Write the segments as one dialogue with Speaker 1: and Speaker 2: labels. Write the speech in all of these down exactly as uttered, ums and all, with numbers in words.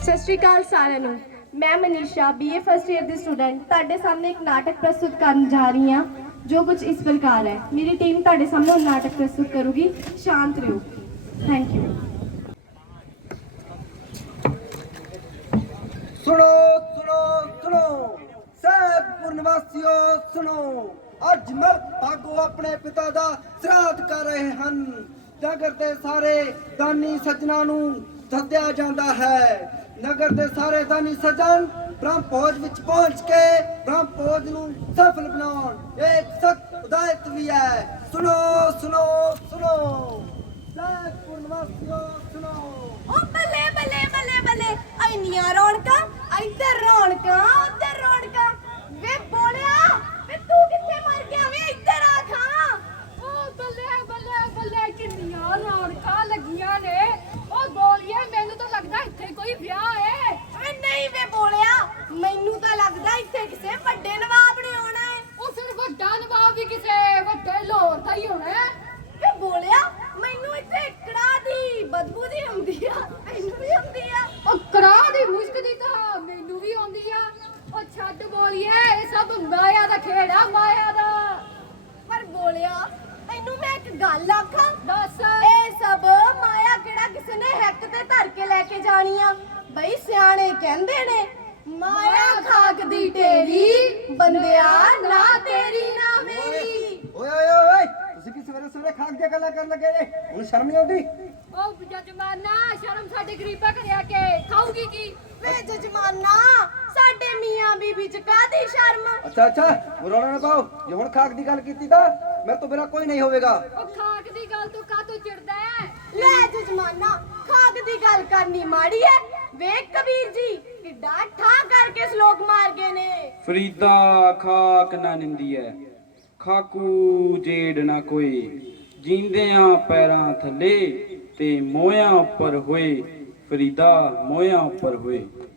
Speaker 1: ਸਤਿ ਸ਼੍ਰੀ ਅਕਾਲ ਸਾਰਿਆਂ ਨੂੰ। ਮੈਂ ਮਨੀਸ਼ਾ ਬੀਏ ਫਸਟ ਈਅਰ ਦੀ ਸਟੂਡੈਂਟ ਤੁਹਾਡੇ ਸਾਹਮਣੇ ਇੱਕ ਨਾਟਕ ਪ੍ਰਸਤੁਤ ਕਰਨ ਜਾ ਰਹੀ ਹਾਂ ਜੋ ਕੁਝ ਇਸ ਪ੍ਰਕਾਰ ਹੈ। ਮੇਰੀ ਟੀਮ ਤੁਹਾਡੇ ਸਾਹਮਣੇ ਉਹ ਨਾਟਕ ਪ੍ਰਸਤੁਤ ਕਰੂਗੀ। ਸ਼ਾਂਤ ਰਹੋ। Thank you.
Speaker 2: ਸੁਣੋ ਸੁਣੋ ਸੁਣੋ ਸੈਦਪੁਰ ਨਿਵਾਸੀਓ ਸੁਣੋ। ਅੱਜ ਮਰਦ ਭਾਗੋ ਆਪਣੇ ਪਿਤਾ ਦਾ ਸਰਾਧ ਕਰ ਰਹੇ ਹਨ। ਨਗਰ ਦੇ ਸਾਰੇ ਦਾਨੀ ਸੱਜਣਾ ਨੂੰ ਸੱਦਿਆ ਜਾਂਦਾ ਹੈ। ਨਗਰ ਦੇ ਸਾਰੇ ਦਾਨੀ ਸੱਜਣ ਬ੍ਰਹਮ ਭੋਜ ਵਿੱਚ ਪਹੁੰਚ ਕੇ ਬ੍ਰਹਮ ਭੋਜ ਨੂੰ ਸਫਲ ਬਣਾਉਣ ਇੱਕ ਸਖਤ ਹਦਾਇਤ ਵੀ ਹੈ। ਸੁਣੋ ਸੁਣੋ ਸੁਣੋ ਸੈਦਪੁਰ ਨਿਵਾਸੀਓ ਸੁਣੋ।
Speaker 3: ਓ ਬੱਲੇ ਬੱਲੇ ਬੱਲੇ ਬੱਲੇ ਇੰਨੀਆਂ ਰੌਣਕਾਂ, ਇੱਧਰ ਰੌਣਕਾਂ ਉੱਧਰ ਰੌਣਕਾਂ। ਵੇ ਬੋਲਿਆ ਵੇ ਤੂੰ ਕਿੱਥੇ ਮਰ ਗਿਆ ਵੇ ਇੱਧਰ ਆ ਖਾਂ।
Speaker 4: ਓ ਬੱਲੇ ਬੱਲੇ ਬੱਲੇ ਕਿੰਨੀਆਂ ਰੌਣਕਾਂ ਲੱਗੀਆਂ ਨੇ। ਓ ਬੋਲੀਏ ਮੈਨੂੰ ਤਾਂ ਲੱਗਦਾ ਇੱਥੇ ਕੋਈ ਵਿਆਹ ਏ।
Speaker 3: ਵੇ ਨਹੀਂ ਵੇ ਬੋਲਿਆ ਮੈਨੂੰ ਤਾਂ ਲੱਗਦਾ ਇੱਥੇ ਕਿਸੇ ਵੱਡੇ ਨਵਾਬ ਨੇ ਆਉਣਾ ਏ।
Speaker 4: ਉਹ ਫਿਰ ਵੱਡਾ ਨਵਾਬ ਵੀ ਕਿਸੇ ਵੱਡੇ ਲਾਹੌਰ ਦਾ ਹੀ ਹੋਣਾ ਹੈ।
Speaker 3: ਵੇ ਬੋਲਿਆ ਮੈਨੂੰ ਇੱਥੇ ਕੜਾਹ ਦੀ ਬਦਬੂ ਦੀ ਆਉਂਦੀ ਆ। ਮੈਨੂੰ ਵੀ ਆਉਂਦੀ ਆ।
Speaker 4: ਉਹ ਕੜਾਹ ਦੀ ਮੁਸ਼ਕ ਦੀ ਤਾਂ ਮੈਨੂੰ ਵੀ ਆਉਂਦੀ ਆ। ਉਹ ਛੱਡ ਬੋਲੀਏ ਇਹ ਸਭ ਮਾਇਆ ਦਾ ਖੇਡ ਆ, ਮਾਇਆ ਦਾ।
Speaker 3: ਪਰ ਬੋਲਿਆ ਤੈਨੂੰ ਮੈਂ ਇੱਕ ਗੱਲ ਆਖਾਂ।
Speaker 4: ਦੱਸ।
Speaker 3: ਇਹ ਸਭ ਮਾਇਆ ਕਿਹੜਾ ਕਿਸੇ ਨੇ ਹਿੱਕ ਤੇ ਧਰ ਕੇ ਲੈ ਕੇ ਜਾਣੀ ਆ। ਬਈ ਸਿਆਣੇ ਕਹਿੰਦੇ ਨੇ ਮਾਇਆ ਖਾਕ ਦੀ ਢੇਰੀ ਬੰਦਿਆ ਨਾ ਤੇਰੀ ਨਾ ਮੇਰੀ।
Speaker 2: ਓਏ ਓਏ ਓਏ ਤੁਸੀਂ ਕੀ ਸਵੇਰੇ ਸਵੇਰੇ ਖਾਕ ਦੀਆਂ ਗੱਲਾਂ ਕਰਨ ਲੱਗੇ ਜੇ? ਹੁਣ ਸ਼ਰਮ ਨਹੀਂ ਆਉਂਦੀ?
Speaker 4: ਉਹ ਜਜਮਾਨਾ ਸ਼ਰਮ ਸਾਡੇ ਗਰੀਬਾਂ ਕਰਿਆ ਕੇ ਖਾਊਗੀ ਕੀ?
Speaker 3: ਵੇ ਜਜਮਾਨਾ ਸਾਡੇ ਮੀਆਂ ਬੀਬੀ ਚ ਕਾਦੀ ਸ਼ਰਮ।
Speaker 2: ਅੱਛਾ ਅੱਛਾ ਰੌਲਾ ਨਾ ਪਾਓ। ਜੇ ਹੁਣ ਖਾਕ ਦੀ ਗੱਲ ਕੀਤੀ ਤਾਂ ਮੇਰੇ ਤੋਂ ਬਿਨਾਂ ਕੋਈ ਨਹੀਂ ਹੋਵੇਗਾ।
Speaker 4: ਉਹ ਖਾਕ ਦੀ ਗੱਲ ਤੋਂ ਕਾਹਤੋਂ ਚਿੜਦਾ ਹੈ?
Speaker 3: ਲੈ ਜਜਮਾਨਾ ਖਾਕ ਦੀ ਗੱਲ ਕਰਨੀ ਮਾੜੀ ਐ। ਵੇਖ ਕਬੀਰ ਜੀ ਕਿੱਡਾ ਠਾਂ ਕਰਕੇ ਸ਼ਲੋਕ ਮਾਰ ਗਏ ਨੇ।
Speaker 5: ਫਰੀਦਾ ਖਾਕ ਨਾ ਨਿੰਦੀ ਐ, ਖਾਕੂ ਜੇੜ ਨਾ ਕੋਈ। ਜੀਂਦਿਆਂ ਪੈਰਾਂ ਥੱਲੇ ਤੇ ਮੋਇਆਂ ਉੱਪਰ ਹੋਏ। ਫਰੀਦਾ ਮੋਇਆਂ ਉੱਪਰ ਹੋਏ।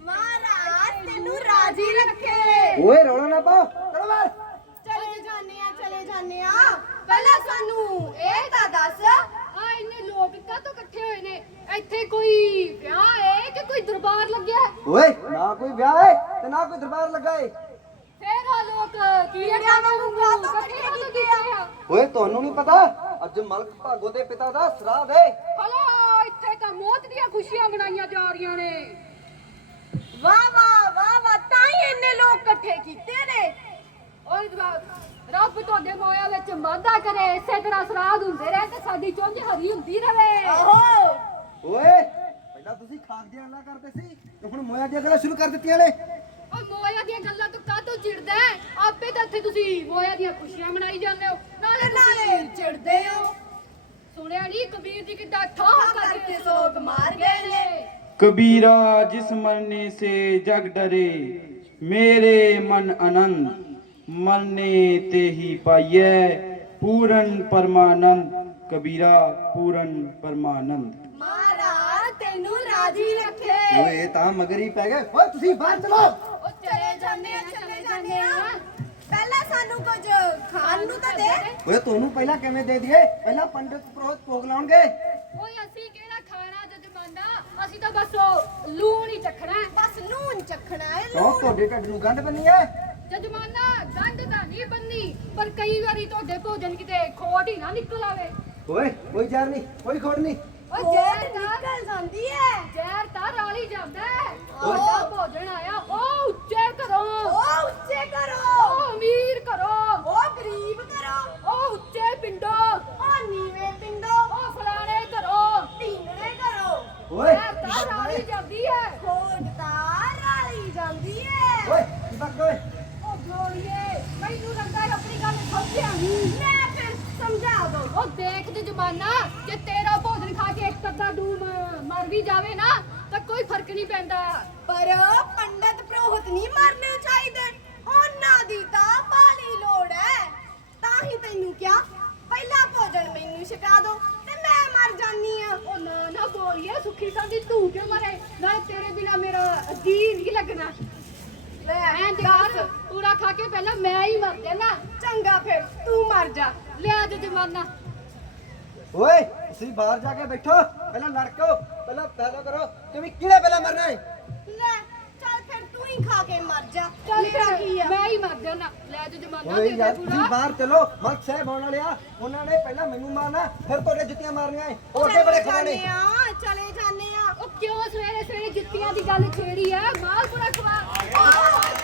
Speaker 3: ਮਹਾਰਾਜ ਤੈਨੂੰ ਰਾਜੀ ਰੱਖੇ।
Speaker 2: ਓਏ ਰੌਲਾ ਨਾ ਪਾਓ। ਚਲੋ ਬਾਹਰ।
Speaker 3: ਚਲੇ ਜਾਣੇ ਆ ਚਲੇ ਜਾਣੇ ਆ। ਪਹਿਲਾਂ ਸਾਨੂੰ ਇਹ ਤਾਂ ਦੱਸ
Speaker 4: ਆ ਇੰਨੇ ਲੋਕ ਕਾਹਤੋਂ ਇਕੱਠੇ ਹੋਏ ਨੇ? ਇੱਥੇ ਕੋਈ ਵਿਆਹ ਹੈ ਕਿ ਕੋਈ ਦਰਬਾਰ ਲੱਗਿਆ ਹੈ?
Speaker 2: ਓਏ ਨਾ ਕੋਈ ਵਿਆਹ ਹੈ ਤੇ ਨਾ ਕੋਈ ਦਰਬਾਰ ਲੱਗਾ ਏ।
Speaker 4: ਫੇਰ ਆ ਲੋਕ ਕੀੜਿਆਂ ਵਾਂਗੂ ਇਕੱਠੇ ਕਾਹਤੋਂ ਕੀਤੇ ਆ?
Speaker 2: ਓਏ ਤੁਹਾਨੂੰ ਨਹੀਂ ਪਤਾ ਅੱਜ ਮਲਕ ਭਾਗੋ ਦੇ ਪਿਤਾ ਦਾ ਸਰਾਧ ਹੈ।
Speaker 4: ਹਲੋ ਇੱਥੇ ਤਾਂ ਮੌਤ ਦੀਆਂ ਖੁਸ਼ੀਆਂ ਮਨਾਈਆਂ ਜਾ ਰਹੀਆਂ ਨੇ।
Speaker 3: ਵਾਹ ਵਾਹ ਵਾਹ ਵਾਹ ਤਾਂ ਹੀ ਇੰਨੇ ਲੋਕ ਇਕੱਠੇ ਕੀਤੇ ਨੇ।
Speaker 4: ਓਏ ਰੱਬ ਤੁਹਾਡੇ ਮੋਇਆ ਵਿੱਚ ਵਾਧਾ ਕਰੇ। ਇਸੇ ਤਰ੍ਹਾਂ ਸਰਾਧ ਹੁੰਦੇ ਰਹੇ ਤੇ ਸਾਡੀ ਚੁੰਝ ਹਰੀ ਹੁੰਦੀ ਰਵੇ।
Speaker 3: ਆਹੋ
Speaker 2: ਓਏ ਪਹਿਲਾਂ ਤੁਸੀਂ ਖਾਕ ਦੀਆਂ ਗੱਲਾਂ ਕਰਦੇ ਸੀ ਤੇ ਹੁਣ ਮੋਇਆ ਦੀਆਂ ਗੱਲਾਂ ਸ਼ੁਰੂ ਕਰ ਦਿੱਤੀਆਂ ਨੇ।
Speaker 4: ਓ ਮੋਇਆ ਦੀਆਂ ਗੱਲਾਂ ਤੋਂ ਕਾਹਤੋਂ ਚਿੜਦਾ ਹੈ? ਆਪੇ ਤਾਂ ਇੱਥੇ ਤੁਸੀਂ ਮੋਇਆ ਦੀਆਂ ਖੁਸ਼ੀਆਂ ਮਨਾਈ ਜਾਂਦੇ ਹੋ ਨਾਲੇ
Speaker 3: ਨਾਲੇ
Speaker 4: ਤੁਸੀਂ
Speaker 3: ਚਿੜਦੇ ਹੋ।
Speaker 4: ਸੁਣਿਆ ਨਹੀਂ ਕਬੀਰ ਜੀ ਕਿੱਦਾਂ ਠਾਹ
Speaker 3: ਕਰਕੇ ਸ਼ਲੋਕ ਮਾਰ ਗਏ ਨੇ।
Speaker 5: कबीरा जिस मरने से जग डरे, मेरे मन आनंद मरने ते ही पाइए पूरन परमानंद। कबीरा पूरन परमानंद।
Speaker 3: ਮਹਾਰਾਜ ਤੈਨੂੰ ਰਾਜੀ ਰੱਖੇ।
Speaker 2: ਓਏ ਤਾਂ ਮਗਰ ਹੀ ਪੈ ਗਏ। ਓਏ ਤੁਸੀਂ ਬਾਹਰ ਚਲੋ।
Speaker 3: ਉਹ ਚਲੇ ਜਾਂਦੇ ਆ ਚਲੇ ਜਾਂਦੇ ਆ। ਪਹਿਲਾਂ ਸਾਨੂੰ ਕੁਝ ਖਾਣ ਨੂੰ ਤਾਂ ਦੇ।
Speaker 2: ਓਏ ਤੁਹਾਨੂੰ ਪਹਿਲਾਂ ਕਿਵੇਂ ਦੇ ਦਈਏ? ਪਹਿਲਾਂ ਪੰਡਿਤ ਪ੍ਰੋਹਤ ਭੋਗ ਲਾਉਣਗੇ।
Speaker 4: ਓਏ ਅਸੀਂ ਕਿਹੜਾ ਖਾਣਾ ਜਜਮਾਨਾ? ਅਸੀਂ ਤਾਂ ਬਸ ਉਹ ਲੂਣ ਹੀ ਚੱਖਣਾ ਹੈ।
Speaker 3: ਬਸ ਨੂਨ ਚੱਖਣਾ ਹੈ।
Speaker 2: ਕਿਉਂ ਤੁਹਾਡੇ ਢੱਡ ਨੂੰ ਗੰਢ ਬੰਨੀ ਐ?
Speaker 4: ਜਜਮਾਨਾ ਗੰਢ ਤਾਂ ਨਹੀਂ ਬੰਨੀ ਪਰ ਕਈ ਵਾਰੀ ਤੁਹਾਡੇ ਭੋਜਨ ਕਿਤੇ ਖੋਟ ਹੀ ਨਾ ਨਿਕਲ ਆਵੇ।
Speaker 2: ਓਏ ਕੋਈ ਜ਼ਹਿਰ ਨਹੀਂ ਕੋਈ ਖੋੜ ਨਹੀਂ।
Speaker 4: ਓ
Speaker 3: ਉਹ
Speaker 4: ਜ਼ਹਿਰ
Speaker 3: ਨਿਕਲ ਜਾਂਦੀ ਹੈ।
Speaker 4: ਜ਼ਹਿਰ ਤਾਂ ਰਾਲੀ ਜਾਂਦਾ ਹੈ। ਤੁਹਾਡਾ ਭੋਜਨ ਆਇਆ ਉਹ ਉੱਚੇ ਕਰੋ,
Speaker 3: ਉਹ ਉੱਚੇ ਕਰੋ।
Speaker 4: ਉਹ ਅਮੀਰ ਕਰੋ,
Speaker 3: ਉਹ ਗਰੀਬ ਕਰੋ।
Speaker 4: ਉਹ ਉੱਚੇ ਪਿੰਡੋ,
Speaker 3: ਉਹ ਨੀਵੇਂ ਪਿੰਡੋ।
Speaker 4: ਉਹ ਫਲਾਣੇ ਕਰੋ।
Speaker 3: ਢੀਂਗੜੇ ਕਰੋ।
Speaker 2: ਓਏ
Speaker 4: ਜ਼ਹਿਰ ਤਾਂ ਰਾਲੀ ਜਾਂਦੀ ਹੈ।
Speaker 3: ਖੋਟ ਤਾਂ ਰਾਲੀ ਜਾਂਦੀ ਹੈ।
Speaker 2: ਓਏ ਕੀ ਬਕ ਓਏ।
Speaker 4: ਉਹ ਗੋਲੀਏ ਮੈਨੂੰ ਲੱਗਦਾ ਹੈ ਆਪਣੀ ਗੱਲ ਸਮਝਿਆ ਨਹੀਂ।
Speaker 3: ਮੈਂ ਫਿਰ ਸਮਝਾ ਦੋ।
Speaker 4: ਉਹ ਦੇਖ ਜਜਮਾਨਾ ਜੇ ਤੇਰਾ ਭੋਜਨ ਖਾ ਕੇ ਇੱਕ ਅੱਧਾ ਡੂਮ ਮਰ ਵੀ ਜਾਵੇ ਨਾ ਤਾਂ ਕੋਈ ਫਰਕ ਨਹੀਂ ਪੈਂਦਾ।
Speaker 3: ਪਰ ਪੰਡਤ ਪ੍ਰੋਹਤ ਨਹੀਂ ਮਰਨੇ ਚਾਹੀਦੇ। ਉਹਨਾਂ ਦੀ ਤਾਂ ਬਾਲੀ ਲੋੜ ਹੈ। ਤਾਂ ਹੀ ਤੈਨੂੰ ਕਿਹਾ ਪਹਿਲਾ ਭੋਜਨ ਮੈਨੂੰ ਛਕਾ ਦੋ ਤੇ ਮੈਂ ਮਰ ਜਾਨੀ ਆ।
Speaker 4: ਉਹ ਨਾ ਨਾ ਬੋਲੀਏ ਸੁੱਖੀ ਸਾਂਦੀ ਤੂੰ ਕਿਉਂ ਮਰੇ? ਨਾਲੇ ਤੇਰੇ ਬਿਨਾ ਮੇਰਾ ਜੀ ਨਹੀਂ ਲੱਗਣਾ।
Speaker 3: ਲੈ
Speaker 4: ਐਂ ਤੇ ਕਰ ਪੂਰਾ ਖਾ ਕੇ ਪਹਿਲਾਂ ਮੈਂ ਹੀ ਮਰ ਜਾਣਾ।
Speaker 3: ਚੰਗਾ ਫਿਰ ਤੂੰ ਮਰ ਜਾ।
Speaker 4: ਲਿਆ ਜਜਮਾਨਾ।
Speaker 2: ਓਏ ਤੁਸੀਂ ਬਾਹਰ ਜਾ ਕੇ ਬੈਠੋ। ਪਹਿਲਾਂ ਲੜਕੋ ਪਹਿਲਾਂ ਪੈਦਾ ਕਰੋ ਕਿ ਵੀ ਕਿਹਨੇ ਪਹਿਲਾਂ ਮਰਨਾ ਹੈ।
Speaker 3: ਲੈ ਚੱਲ ਫਿਰ ਤੂੰ ਹੀ ਖਾ ਕੇ ਮਰ ਜਾ
Speaker 4: ਚੱਲ
Speaker 3: ਮੇਰਾ ਕੀ ਆ
Speaker 4: ਮੈਂ ਹੀ ਮਰ ਜਾਣਾ ਲੈ ਜੋ ਜਮਾਨਾ
Speaker 2: ਓਏ
Speaker 4: ਦੇ
Speaker 2: ਯਾਰ
Speaker 4: ਦੇ
Speaker 2: ਤੁਸੀਂ
Speaker 4: ਪੂਰਾ
Speaker 2: ਬਾਹਰ ਚਲੋ ਮਲਕ ਸਾਹਿਬ ਆਉਣ ਵਾਲੇ ਆ ਉਹਨਾਂ ਨੇ ਪਹਿਲਾਂ ਮੈਨੂੰ ਮਾਰਨਾ ਫਿਰ ਤੁਹਾਡੇ ਜੁੱਤੀਆਂ ਮਾਰਨੀਆਂ ਏ ਉਹ ਅੱਗੇ ਬੜੇ ਖੜੇ ਨੇ
Speaker 3: ਜਾਂਦੇ ਆ ਚਲੇ ਜਾਂਦੇ ਆ
Speaker 4: ਉਹ ਕਿਉਂ ਸਵੇਰੇ ਸਵੇਰੇ ਜੁੱਤੀਆਂ ਦੀ ਗੱਲ ਛੇੜੀ ਆ ਮਾਲ ਪੂਰਾ ਖਵਾ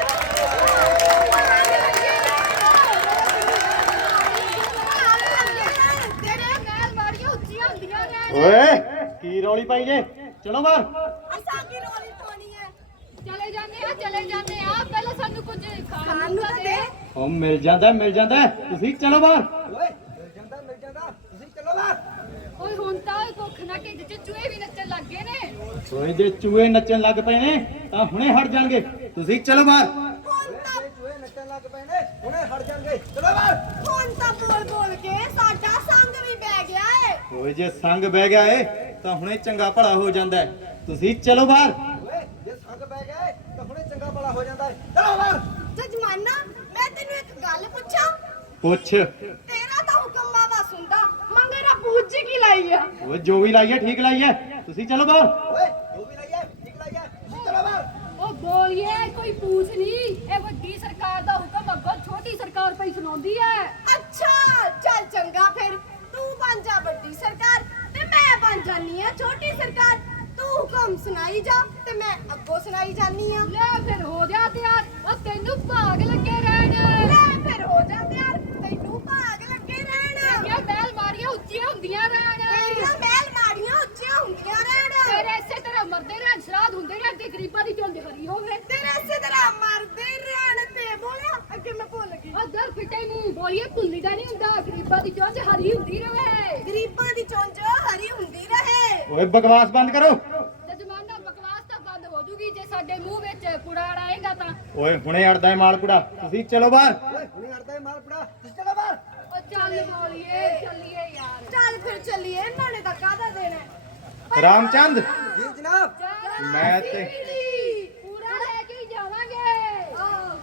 Speaker 4: ਤੇਰੇ ਨਾਲ ਮਾਰੀਆਂ ਉੱਚੀਆਂ ਹੁੰਦੀਆਂ ਨੇ
Speaker 6: ਓਏ ਕੀ ਰੌਲੀ ਪਾਈ ਜੇ ਚਲੋ ਬਾਹਰ
Speaker 3: ਅਸਾਂ ਕੀ ਰੋਲੀ ਪਾਉਣੀ ਹੈ
Speaker 4: ਚਲੇ ਜਾਂਦੇ ਆ ਚਲੇ ਜਾਂਦੇ ਆ ਪਹਿਲਾਂ ਸਾਨੂੰ ਕੁਝ ਖਾਣ
Speaker 3: ਖਾਣ
Speaker 4: ਨੂੰ
Speaker 3: ਨੂੰ
Speaker 4: ਤਾਂ
Speaker 3: ਤਾਂ
Speaker 4: ਦੇ
Speaker 3: ਦੇ
Speaker 6: ਉਹ ਮਿਲ ਜਾਂਦਾ ਮਿਲ ਜਾਂਦਾ ਤੁਸੀਂ ਚਲੋ ਬਾਹਰ
Speaker 2: ਓਏ ਮਿਲ ਜਾਂਦਾ ਮਿਲ ਜਾਂਦਾ ਤੁਸੀਂ ਚਲੋ ਬਾਹਰ
Speaker 4: ਓਏ ਹੁਣ ਤਾਂ ਕੁੱਖ ਨਾ ਢਿੱਡ ਚ ਚੂਹੇ ਵੀ ਨੱਚਣ ਲੱਗ ਗਏ ਨੇ
Speaker 6: ਓਏ ਜੇ ਚੂਹੇ ਨੱਚਣ ਲੱਗ ਪਏ ਨੇ ਤਾਂ ਹੁਣੇ ਹਟ ਜਾਣਗੇ ਤੁਸੀਂ ਚਲੋ ਬਾਹਰ
Speaker 3: ਹੁਣ ਤਾਂ
Speaker 2: ਇਹ ਚੂਹੇ ਨੱਚਣ ਲੱਗ ਪਏ ਨੇ ਹੁਣੇ ਹਟ ਜਾਣਗੇ ਚਲੋ ਬਾਹਰ
Speaker 3: ਹੁਣ ਤਾਂ ਬੋਲ ਬੋਲ ਕੇ ਸਾਡਾ ਸੰਗ ਵੀ ਬਹਿ ਗਿਆ ਏ
Speaker 6: ਓਏ ਜੇ ਸੰਗ ਬਹਿ ਗਿਆ ਏ ਤਾਂ ਹੁਣੇ ਚੰਗਾ ਭਲਾ ਹੋ ਜਾਂਦਾ ਹੈ। ਤੁਸੀਂ ਚਲੋ ਬਾਹਰ
Speaker 2: ਓਏ ਜੇ ਸੰਗ ਪੈ ਗਏ ਤਾਂ ਹੁਣੇ ਚੰਗਾ ਭਲਾ ਹੋ ਜਾਂਦਾ ਏ ਚਲੋ ਬਾਹਰ
Speaker 3: ਜਜਮਾਨਾ ਮੈਂ ਤੈਨੂੰ ਇੱਕ ਗੱਲ ਪੁੱਛਾਂ
Speaker 6: ਪੁੱਛ
Speaker 3: ਤੇਰਾ ਤਾਂ ਹੁਕਮ ਬਾਬਾ ਸੁਣਦਾ ਮੰਗਰਾ ਪੂਛ ਕੀ ਲਾਈ ਆ
Speaker 6: ਓਏ ਜੋ ਵੀ ਲਾਈਏ ਠੀਕ ਲਾਈਏ ਤੁਸੀਂ ਚਲੋ ਬਾਹਰ
Speaker 2: ਓਏ ਜੋ ਵੀ ਲਈਏ ਠੀਕ ਲਈਏ ਤੁਸੀਂ ਚਲੋ ਬਾਹਰ
Speaker 4: ਉਹ ਬੋਲੀਏ ਕੋਈ ਪੂਛ ਨਹੀਂ ਇਹ ਵੱਡੀ ਸਰਕਾਰ ਦਾ ਹੁਕਮ ਅੱਗੋਂ ਛੋਟੀ ਸਰਕਾਰ ਪਈ ਸੁਣਾਉਂਦੀ ਹੈ
Speaker 3: ਅੱਛਾ ਚੱਲ ਚੰਗਾ ਫਿਰ ਤੂੰ ਬਣ ਜਾ ਵੱਡੀ ਸਰਕਾਰ ਤੇ ਮੈਂ ਬਣ ਜਾਨੀ ਆ ਛੋਟੀ ਸਰਕਾਰ ਤੂੰ ਹੁਕਮ ਸੁਣਾਈ ਜਾ ਤੇ ਮੈਂ ਅੱਗੋਂ ਸੁਣਾਈ ਜਾਨੀ ਆ
Speaker 4: ਲੈ ਫਿਰ ਹੋ ਜਾ ਤਿਆਰ ਉਹ ਤੈਨੂੰ ਭਾਗ ਲੱਗੇ ਰਹਿਣ
Speaker 3: ਲੈ ਫਿਰ ਹੋ ਜਾ ਤਿਆਰ ਤੈਨੂੰ ਭਾਗ ਲੱਗੇ ਰਹਿਣ
Speaker 4: ਇਹ ਮਹਿਲ ਮਾਰੀਆਂ ਉੱਚੀਆਂ ਹੁੰਦੀਆਂ ਰਹਿਣ
Speaker 3: ਤੇਰੀਆਂ ਮਹਿਲ ਮਾੜੀਆਂ ਉੱਚੀਆਂ ਹੁੰਦੀਆਂ ਰਹਿਣ
Speaker 4: ਤੇਰੇ ਇਸੇ ਤਰ੍ਹਾਂ ਮਰਦੇ ਰਹਿਣ ਸ਼ਰਾਧ ਹੁੰਦੇ ਰਹਿਣ ਤੇ ਗਰੀਬਾਂ ਦੀ ਝੋਲੀ ਹਰੀ ਹੋਵੇ
Speaker 3: ਤੇਰੇ ਇਸੇ ਤਰ੍ਹਾਂ ਮਰਦੇ ਰਹਿਣ ਤੇ ਬੋਲਿਆ ਅੱਗੇ ਮੈਂ ਭੁੱਲ ਗਈ
Speaker 4: ਉਹ ਦਰ ਫਿੱਟੇ ਨਹੀਂ ਬੋਲੀਏ ਭੁੱਲੀ ਦਾ ਨਹੀਂ ਹੁੰਦਾ ਗਰੀਬਾਂ ਦੀ ਝੋਲੀ ਹਰੀ ਹੁੰਦੀ ਰਹੇ
Speaker 3: ਗਰੀਬਾਂ ਦੀ ਚੁੰਝ ਹਰੀ ਹੁੰਦੀ ਰਹੇ
Speaker 6: ਓਏ ਬਕਵਾਸ ਬੰਦ ਕਰੋ
Speaker 4: ਤੇ ਜ਼ਮਾਨਾ ਬਕਵਾਸ ਤਾਂ ਬੰਦ ਹੋ ਜੂਗੀ ਜੇ ਸਾਡੇ ਮੂੰਹ ਵਿੱਚ ਕੁੜਾ ਆਏਗਾ ਤਾਂ
Speaker 6: ਓਏ ਹੁਣੇ ਅੜਦਾ ਹੈ ਮਾਲਪੁੜਾ ਤੁਸੀਂ ਚਲੋ ਬਾਹਰ
Speaker 2: ਓਏ ਹੁਣੇ ਅੜਦਾ ਏ ਮਾਲ ਪੜਾ ਤੁਸੀਂ ਚਲੋ ਬਾਹਰ
Speaker 4: ਉਹ ਚੱਲ ਬੋਲੀਏ ਚੱਲੀਏ ਯਾਰ
Speaker 3: ਚੱਲ ਫਿਰ ਚੱਲੀਏ ਇਹਨਾਂ ਨੇ ਤਾਂ ਕਾਹਦਾ ਦੇਣਾ ਹੈ?
Speaker 6: ਰਾਮਚੰਦ
Speaker 2: ਜੀ ਜਨਾਬ
Speaker 6: ਮੈਂ ਤੇ
Speaker 4: ਪੂਰਾ ਲੈ ਕੇ ਹੀ ਜਾਵਾਂਗੇ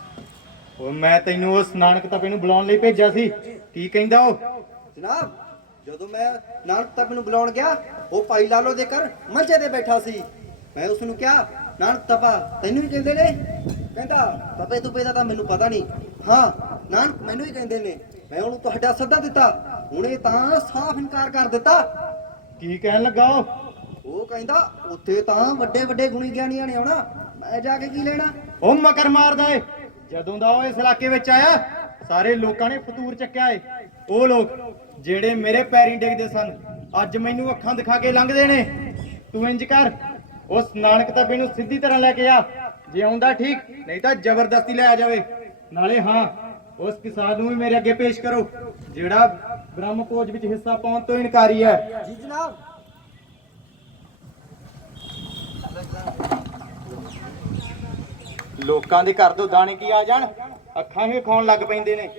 Speaker 4: ਆਹ
Speaker 6: ਓਏ ਮੈਂ ਤੈਨੂੰ ਉਸ ਨਾਨਕ ਤਪੇ ਨੂੰ ਬੁਲਾਉਣ ਲਈ ਭੇਜਿਆ ਸੀ ਕੀ ਕਹਿੰਦਾ ਉਹ
Speaker 2: ਜਨਾਬ ਜਦੋਂ ਮੈਂ ਨਾਨਕ ਤਪ ਨੂੰ ਬੁਲਾਉਣ ਗਿਆ ਉਹ ਭਾਈ ਲਾਲੋ ਦੇ ਘਰ ਮੰਜੇ ਤੇ ਬੈਠਾ ਸੀ ਮੈਂ ਉਸ ਨੂੰ ਕਿਹਾ ਨਾਨਕ ਤਪਾ ਤੈਨੂੰ ਵੀ ਕਹਿੰਦੇ ਨੇ ਕਹਿੰਦਾ ਤਪੇ ਤੁਪੇ ਦਾ ਤਾਂ ਮੈਨੂੰ ਪਤਾ ਨਹੀਂ ਹਾਂ ਨਾਨਕ ਮੈਨੂੰ ਹੀ ਕਹਿੰਦੇ ਨੇ ਮੈਂ ਉਹਨੂੰ ਤੁਹਾਡਾ ਸੱਦਾ ਦਿੱਤਾ ਉਹਨੇ ਤਾਂ ਸਾਫ਼ ਇਨਕਾਰ ਕਰ ਦਿੱਤਾ
Speaker 6: ਕੀ ਕਹਿਣ ਲੱਗਾ ਉਹ
Speaker 2: ਉਹ ਕਹਿੰਦਾ ਉੱਥੇ ਤਾਂ ਵੱਡੇ ਵੱਡੇ ਗੁਣੀ ਗਿਆਨੀਆਂ ਨੇ ਆਉਣਾ ਮੈਂ ਜਾ ਕੇ ਕੀ ਲੈਣਾ
Speaker 6: ਉਹ ਮਕਰ ਮਾਰਦਾ ਏ ਜਦੋਂ ਦਾ ਉਹ ਇਸ ਇਲਾਕੇ ਵਿੱਚ ਆਇਆ ਸਾਰੇ ਲੋਕਾਂ ਨੇ ਫਤੂਰ ਚੱਕਿਆ ਏ ਉਹ ਲੋਕ ਜਿਹੜੇ ਮੇਰੇ ਪੈਰੀਂ ਡਿੱਗਦੇ ਸਨ ਅੱਜ ਮੈਨੂੰ ਅੱਖਾਂ ਦਿਖਾ ਕੇ ਲੰਘਦੇ ਨੇ ਤੂੰ ਇੰਜ ਕਰ ਉਸ ਨਾਨਕ ਤਪੇ ਨੂੰ ਸਿੱਧੀ ਤਰ੍ਹਾਂ ਲੈ ਕੇ ਆ ਜੇ ਆਉਂਦਾ ਠੀਕ ਨਹੀਂ ਤਾਂ ਜ਼ਬਰਦਸਤੀ ਲੈ ਆ ਜਾਵੇ ਨਾਲੇ ਹਾਂ ਉਸ ਕਿਸਾਨ ਨੂੰ ਵੀ ਮੇਰੇ ਅੱਗੇ ਪੇਸ਼ ਕਰੋ ਜਿਹੜਾ ਬ੍ਰਹਮ ਭੋਜ ਵਿੱਚ ਹਿੱਸਾ ਪਾਉਣ ਤੋਂ ਇਨਕਾਰੀ ਹੈ
Speaker 2: ਜੀ ਜਨਾਬ
Speaker 6: ਲੋਕਾਂ ਦੇ ਘਰ ਤੋਂ ਦਾਣੇ ਕੀ ਆ ਜਾਣ ਅੱਖਾਂ ਵੀ ਖਾਣ ਲੱਗ ਪੈਂਦੇ ਨੇ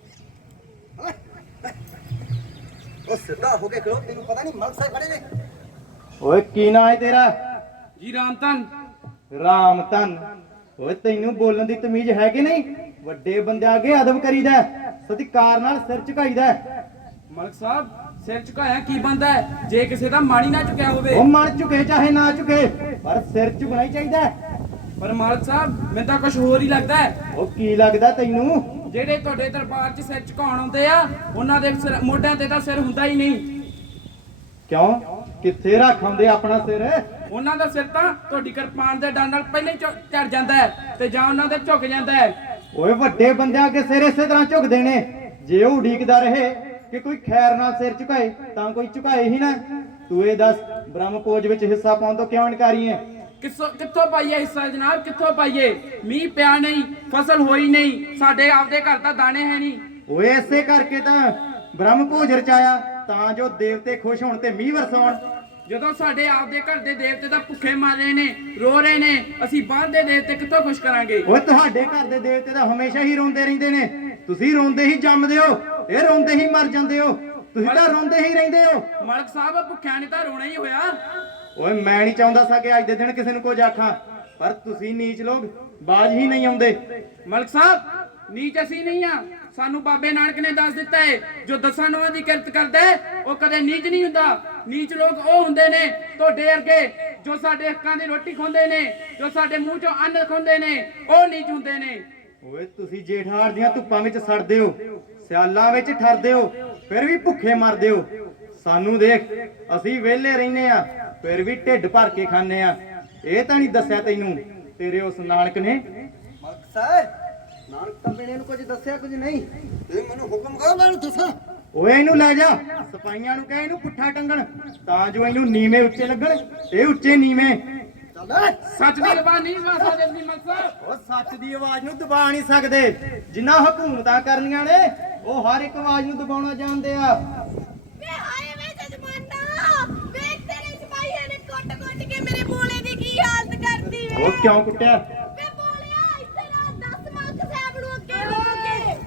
Speaker 2: ਉਹ ਸਿੱਧਾ ਹੋ ਕੇ ਖੜੋ ਤੈਨੂੰ ਪਤਾ ਨਹੀਂ ਮਲਕ ਸਾਹਿਬ ਖੜੇ ਨੇ
Speaker 6: ਓਏ ਕੀ ਨਾਂ ਹੈ ਤੇਰਾ
Speaker 5: ਜੀ ਰਾਮਤਨ
Speaker 6: ਰਾਮ ਧਨ ਓਏ ਤੈਨੂੰ ਬੋਲਣ ਦੀ ਤਮੀਜ਼ ਹੈ ਕਿ ਨਹੀਂ ਵੱਡੇ ਬੰਦੇ ਅੱਗੇ ਅਦਬ ਕਰੀਦਾ ਹੈ, ਸਤਿਕਾਰ ਨਾਲ ਸਿਰ ਝੁਕਾਈਦਾ ਹੈ।
Speaker 5: ਮਲਕ ਸਾਹਿਬ ਸਿਰ ਝੁਕਾਇਆ ਕੀ ਬੰਦਾ ਹੈ ਜੇ ਕਿਸੇ ਦਾ ਮਾਣੀ ਨਾ ਝੁਕਿਆ ਹੋਵੇ
Speaker 6: ਉਹ ਮਨ ਝੁਕੇ ਚਾਹੇ ਨਾ ਝੁਕੇ ਪਰ ਸਿਰ ਝੁਕਣਾ ਹੀ ਚਾਹੀਦਾ ਹੈ।
Speaker 5: ਪਰ ਮਲਕ ਸਾਹਿਬ ਮੈਨੂੰ ਤਾਂ ਕੁਝ ਹੋਰ ਹੀ ਲੱਗਦਾ ਹੈ
Speaker 6: ਉਹ ਕੀ ਲੱਗਦਾ ਤੈਨੂੰ
Speaker 5: ਜਿਹੜੇ ਤੁਹਾਡੇ ਦਰਬਾਰ 'ਚ ਸਿਰ ਝੁਕਾਉਣ ਆਉਂਦੇ ਆ ਉਹਨਾਂ ਦੇ ਸਿਰ- ਮੋਢਿਆਂ ਤੇ ਤਾਂ ਸਿਰ ਹੁੰਦਾ ਹੀ ਨਹੀਂ
Speaker 6: ਕਿਉਂ ਕਿੱਥੇ ਰੱਖ ਆਉਂਦੇ ਆਪਣਾ ਸਿਰ
Speaker 5: ਉਹਨਾਂ ਦਾ ਸਿਰ ਤਾਂ ਤੁਹਾਡੀ ਕਿਰਪਾਨ ਦੇ ਡੰਡ ਨਾਲ ਪਹਿਲਾਂ ਹੀ ਚੜ ਜਾਂਦਾ ਹੈ ਤੇ ਜਾਂ ਉਹਨਾਂ ਦੇ ਝੁਕ ਜਾਂਦਾ ਹੈ
Speaker 6: ਓਏ ਵੱਡੇ ਬੰਦਿਆਂ ਅੱਗੇ ਸਿਰ ਇਸੇ ਤਰ੍ਹਾਂ ਝੁਕਦੇ ਨੇ ਜੇ ਉਹ ਉਡੀਕਦਾ ਰਹੇ ਕਿ ਕੋਈ ਖੈਰ ਨਾਲ ਸਿਰ ਝੁਕਾਏ ਤਾਂ ਕੋਈ ਝੁਕਾਏ ਹੀ ਨਾ ਤੂੰ ਇਹ ਦੱਸ ਬ੍ਰਹਮ ਭੋਜ ਵਿੱਚ ਹਿੱਸਾ ਪਾਉਣ ਤੋਂ ਕਿਉਂ ਇਨਕਾਰੀ ਹੈ
Speaker 5: ਕਿੱਥੋਂ ਕਿੱਥੋਂ ਪਾਈਏ ਹਿੱਸਾ ਜਨਾਬ ਕਿੱਥੋਂ ਪਾਈਏ ਮੀਂਹ ਪਿਆ ਨਹੀਂ ਫਸਲ ਹੋਈ ਨਹੀਂ ਸਾਡੇ ਆਪਦੇ ਘਰ ਤਾਂ ਦਾਣੇ ਹੈ ਨਹੀਂ
Speaker 6: ਓਏ ਐਸੇ ਕਰਕੇ ਤਾਂ ਬ੍ਰਹਮ ਭੋਜ ਰਚਾਇਆ ਤਾਂ ਜੋ ਦੇਵਤੇ ਖੁਸ਼ ਹੋਣ ਤੇ ਮੀਂਹ ਵਰਸਾਉਣ
Speaker 5: ਜਦੋਂ ਸਾਡੇ ਆਪਦੇ ਘਰ ਦੇ ਦੇਵਤੇ ਤਾਂ ਭੁੱਖੇ ਮਰ ਰਹੇ ਨੇ ਰੋ ਰਹੇ ਨੇ ਅਸੀਂ ਬਾਹਰ ਦੇ ਦੇਵਤੇ ਕਿੱਥੋਂ ਖੁਸ਼ ਕਰਾਂਗੇ
Speaker 6: ਓਏ ਤੁਹਾਡੇ ਘਰ ਦੇ ਦੇਵਤੇ ਤਾਂ ਹਮੇਸ਼ਾ ਹੀ ਰੋਂਦੇ ਰਹਿੰਦੇ ਨੇ ਤੁਸੀਂ ਰੋਂਦੇ ਹੀ ਜੰਮਦੇ ਹੋ ਇਹ ਰੋਂਦੇ ਹੀ ਮਰ ਜਾਂਦੇ ਹੋ ਤੁਸੀਂ ਤਾਂ ਰੋਂਦੇ ਹੀ ਰਹਿੰਦੇ ਹੋ
Speaker 5: ਮਲਕ ਸਾਹਿਬ ਭੁੱਖਿਆਂ ਨੇ ਤਾਂ ਰੋਣਾ ਹੀ ਹੋਇਆ
Speaker 6: ਓਏ ਮੈਂ ਨਹੀਂ ਚਾਹੁੰਦਾ ਸਾਂ ਕਿ ਅੱਜ ਦੇ ਦਿਨ ਕਿਸੇ ਨੂੰ ਕੁਝ ਆਖਾਂ ਪਰ ਤੁਸੀਂ ਨੀਚ ਲੋਕ ਬਾਜ ਹੀ ਨਹੀਂ ਆਉਂਦੇ
Speaker 5: ਮਲਕ ਸਾਹਿਬ ਨੀਚ ਅਸੀਂ ਨਹੀਂ ਆ ਸਾਨੂੰ ਬਾਬੇ ਨਾਨਕ ਨੇ ਦੱਸ ਦਿੱਤਾ ਏ ਜੋ ਦਸਾਂ ਨੋਆਂ ਦੀ ਕਿਰਤ ਕਰਦਾ ਹੈ, ਉਹ ਕਦੇ ਨੀਚ ਨਹੀਂ ਹੁੰਦਾ ਨੀਚ ਲੋਕ ਉਹ ਹੁੰਦੇ ਨੇ ਤੁਹਾਡੇ ਵਰਗੇ ਜੋ ਸਾਡੇ ਹੱਕਾਂ ਦੀ ਰੋਟੀ ਖਾਂਦੇ ਨੇ, ਜੋ ਸਾਡੇ ਮੂੰਹ ਚੋਂ ਅੰਨ ਖਾਂਦੇ ਨੇ, ਉਹ ਨਹੀਂ ਚੁੰਦੇ ਨੇ।
Speaker 6: ਓਏ ਤੁਸੀਂ ਜੇਠਾੜ ਦੀਆਂ ਧੁੱਪਾਂ ਵਿੱਚ ਸੜਦੇ ਹੋ, ਸਿਆਲਾਂ ਵਿੱਚ ਠਰਦੇ ਹੋ, ਫਿਰ ਵੀ ਭੁੱਖੇ ਮਰਦੇ ਹੋ। ਸਾਨੂੰ ਦੇਖ, ਅਸੀਂ ਵਿਹਲੇ ਰਹਿੰਦੇ ਆ, ਫਿਰ ਵੀ ਢਿੱਡ ਭਰ ਕੇ ਖਾਂਦੇ ਆ। ਇਹ ਤਾਂ ਨਹੀਂ ਦੱਸਿਆ ਤੈਨੂੰ ਤੇਰੇ ਉਸ ਨਾਨਕ ਨੇ?
Speaker 2: ਮਲਕ ਸਾਹਿਬ, ਨਾਨਕ ਤੰਬੇ ਨੇ ਕੁਝ ਦੱਸਿਆ ਕੁਝ ਨਹੀਂ, ਤੇ ਮੈਨੂੰ ਹੁਕਮ ਕਰੋ ਮੈਨੂੰ ਦੱਸਾਂ।
Speaker 6: ਓਏ ਇਹਨੂੰ ਲੈ ਜਾ, ਸਿਪਾਹੀਆਂ ਨੂੰ ਕਹਿ ਇਹਨੂੰ ਪੁੱਠਾ ਟੰਗਣ, ਤਾਂ ਜੋ ਇਹਨੂੰ ਨੀਵੇਂ ਉੱਚੇ ਲੱਗਣ ਤੇ ਉੱਚੇ ਨੀਵੇਂ।
Speaker 2: ਚੱਲ
Speaker 5: ਸੱਚ ਦੀ ਜ਼ਬਾਨ ਨਹੀਂ ਦਬਾ ਸਕਦੇ ਤੁਸੀਂ ਮਕਸਦ।
Speaker 6: ਉਹ ਸੱਚ ਦੀ ਆਵਾਜ਼ ਨੂੰ ਦਬਾ ਨਹੀਂ ਸਕਦੇ। ਜਿਨ੍ਹਾਂ ਹਕੂਮਤਾਂ ਕਰਨੀਆਂ ਨੇ ਉਹ ਹਰ ਇੱਕ ਆਵਾਜ਼ ਨੂੰ ਦਬਾਉਣਾ ਜਾਣਦੇ ਆ।
Speaker 3: ਵੇ ਹਾਏ ਵੇ ਜਜਮਾਨਾ, ਵੇਖ ਤੇਰੇ ਸਿਪਾਹੀਆਂ ਨੇ ਕੁੱਟ-ਕੁੱਟ ਕੇ ਮੇਰੇ ਬੋਲੇ ਦੀ ਕੀ ਹਾਲਤ ਕਰਦੀ ਵੇ।
Speaker 6: ਉਹ ਕਿਉਂ ਕੁੱਟਿਆ?
Speaker 3: ਵੇ ਬੋਲਿਆ ਇੱਥੇ ਨਾ ਦਸ ਮਲਕ ਸਾਹਿਬ ਨੂੰ ਅੱਗੇ ਹੋ ਕੇ।